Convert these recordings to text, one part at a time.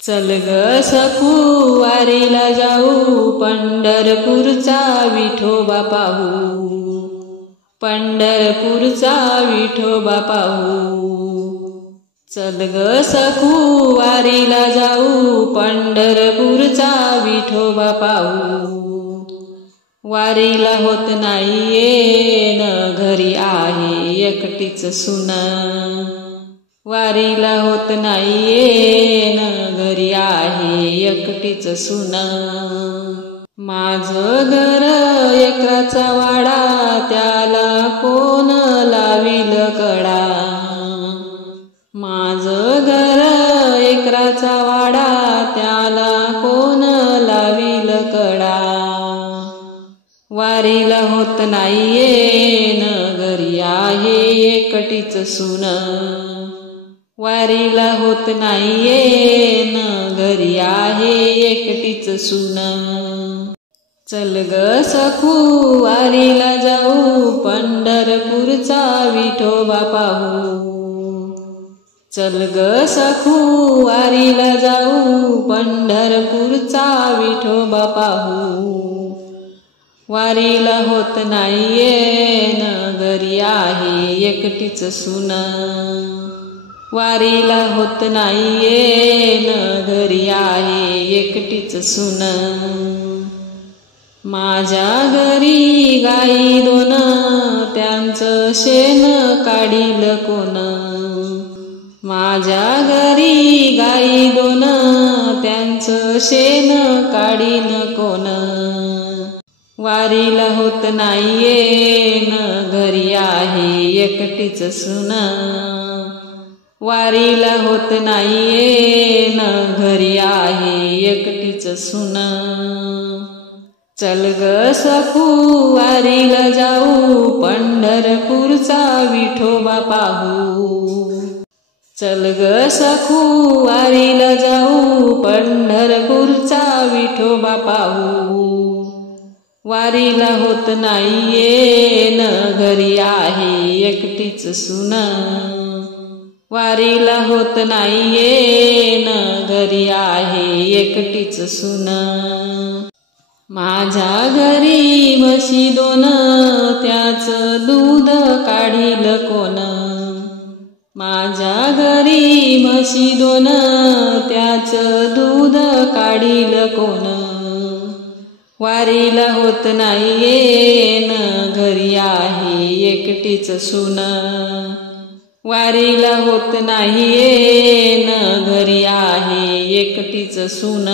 चल ग सखू वारीला जाऊ, पंढरपूरचा विठोबा पाहू, पंढरपूरचा विठोबा पाहू। चल ग सखू वारीला जाऊ, पंढरपूरचा विठोबा पाहू। वारीला होत नाही येन, घरी आहे एकटीच सून, वारीला होत नाही येन, घरी आहे एकटीच सून। माझं घर एकराचा वाडा, त्याला कोण लावील कडा। माझं घर एकराचा वाडा, त्याला कोण लावील कडा। वारीला होत नाही येन, घरी आहे एकटीच सून, वारीला होत नाही येन, घरी आहे एकटीच सून। चल ग सखू वारीला जाऊ, पंढरपूरचा विठोबा पाहू। चल ग सखू वारीला जाऊ, पंढरपूरचा विठोबा पाहू। वारीला होत नाही येन, घरी आहे एकटीच सून, वारीला होत नाही येन, घरी आहे एकटीच सून। माझ्या घरी गाई दोन, त्यांचं शेण काढील कोण। माझ्या घरी गाई दोन, त्यांचं शेण काढील कोण। वारीला होत नाही येन, घरी आहे एकटीच सून, वारीला होत नाही येन, घरी आहे एकटीच सून। चल ग सखू वारीला जाऊ, पंढरपूरचा विठोबा पाहू। चल ग सखू वारीला जाऊ, पंढरपूरचा विठोबा पाहू। वारीला होत नाही येन, घरी आहे एकटीच सून, वारीला होत नाही येन, घरी आहे एकटीच सून। माझ्या घरी म्हशी दोन, त्याचं दूध काढील कोण। माझ्या घरी म्हशी दोन, त्याचं दूध काढील कोण। वारीला होत नाही येन, घरी आहे एकटीच सून, वारीला होत नाही येन, घरी आहे एकटीच सून।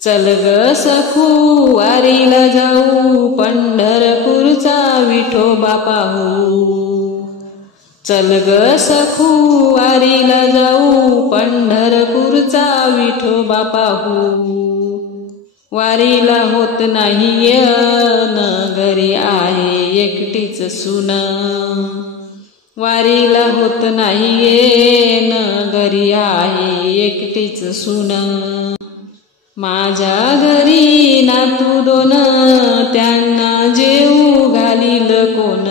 चल ग सखू वारीला जाऊ, पंढरपूरचा विठोबा पाहू। चल ग सखू वारीला जाऊ, पंढरपूरचा विठोबा पाहू। वारीला होत नाही येन, घरी आहे एकटीच सून, वारीला होत नाही येन, घरी आहे एकटीच सून। माझ्या घरी नातू दोन, त्यांना जेवू घालील कोण।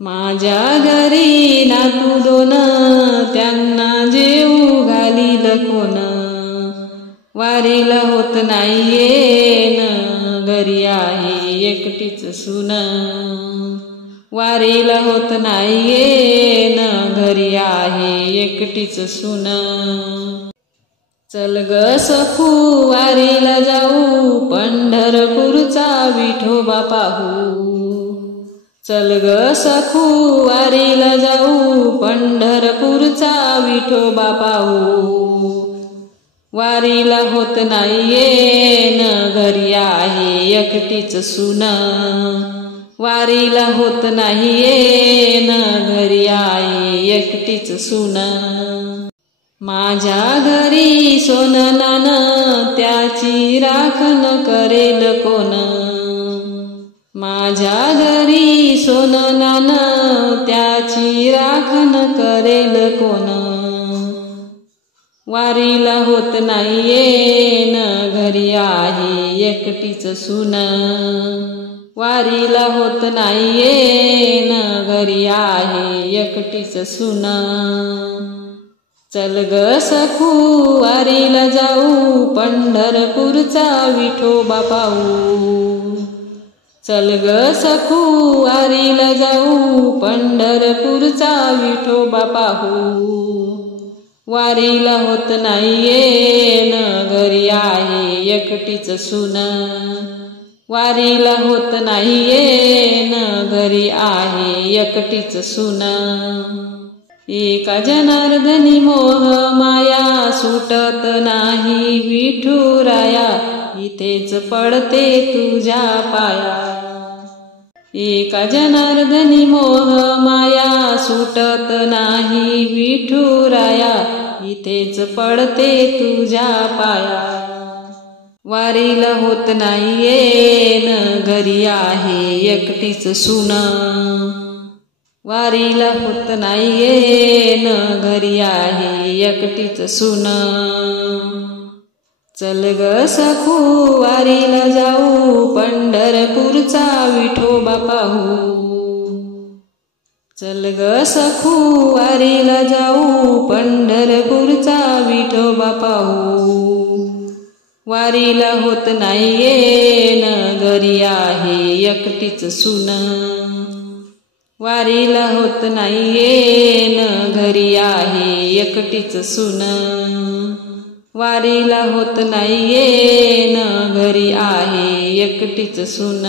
माझ्या घरी नातू दोन, त्यांना जेवू घालील कोण। वारीला होत नाही येन, घरी आहे एकटीच सून, वारीला होत नाही येन, घरी आहे एकटीच सून। चल ग सखू वारीला जाऊ, पंढरपूरचा विठोबा पाहू। चल ग सखू वारीला जाऊ, पंढरपूरचा विठोबा पाहू। वारीला होत नाही येन, घरी आहे एकटीच सून, वारीला होत नाही येन, घरी आहे एकटीच सून। माझ्या घरी सोनं नान, त्याची राखण करेल कोण। माझ्या घरी सोनं नान, त्याची राखण करेल कोण। वारीला होत नाही येन, घरी आहे एकटीच सून, वारीला होत नाही येन, घरी आहे एकटीच सून। चल ग सखू वारीला जाऊ, पंढरपूरचा विठोबा पाहू. चल ग सखू वारीला जाऊ, पंढरपूरचा विठोबा पाहू. वारीला होत नाहीये न घरी आहे एकटीच सून. वारीला होत नाहीये न घरी आहे एकटीच सून. एका जनार्दनी मोह माया सुटत नाही विठुराया, इथेच पडते तुझ्या पाया. एका जनार्दनी मोह माया सुटत नाही विठुराया, इथेच पडते तुझ्या पाया. वारीला होत नाहीये न घरी आहे एकटीच सून. वारीला होत नाहीये न घरी आहे एकटीच सून. चल ग सखू वारीला जाऊ, पंढरपूरचा विठोबा पाहू. चल ग सखू वारीला जाऊ, पंढरपूरचा विठोबा पाहू. वारीला होत नाहीये न घरी आहे एकटीच सून. वारीला होत नाहीये न घरी आहे एकटीच सून. वारीला होत नाहीये न घरी आहे एकटीच सून.